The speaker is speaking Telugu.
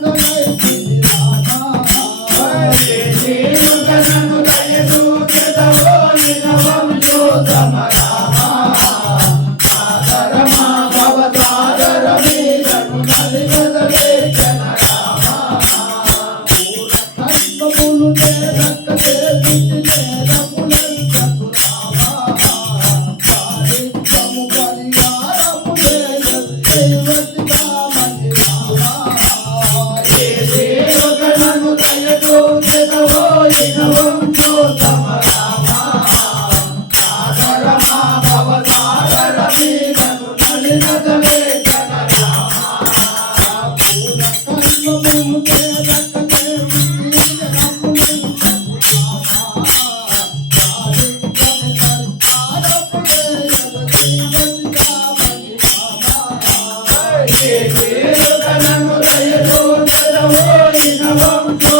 Thank you. నన్ను దయతో చదవో నినవంతో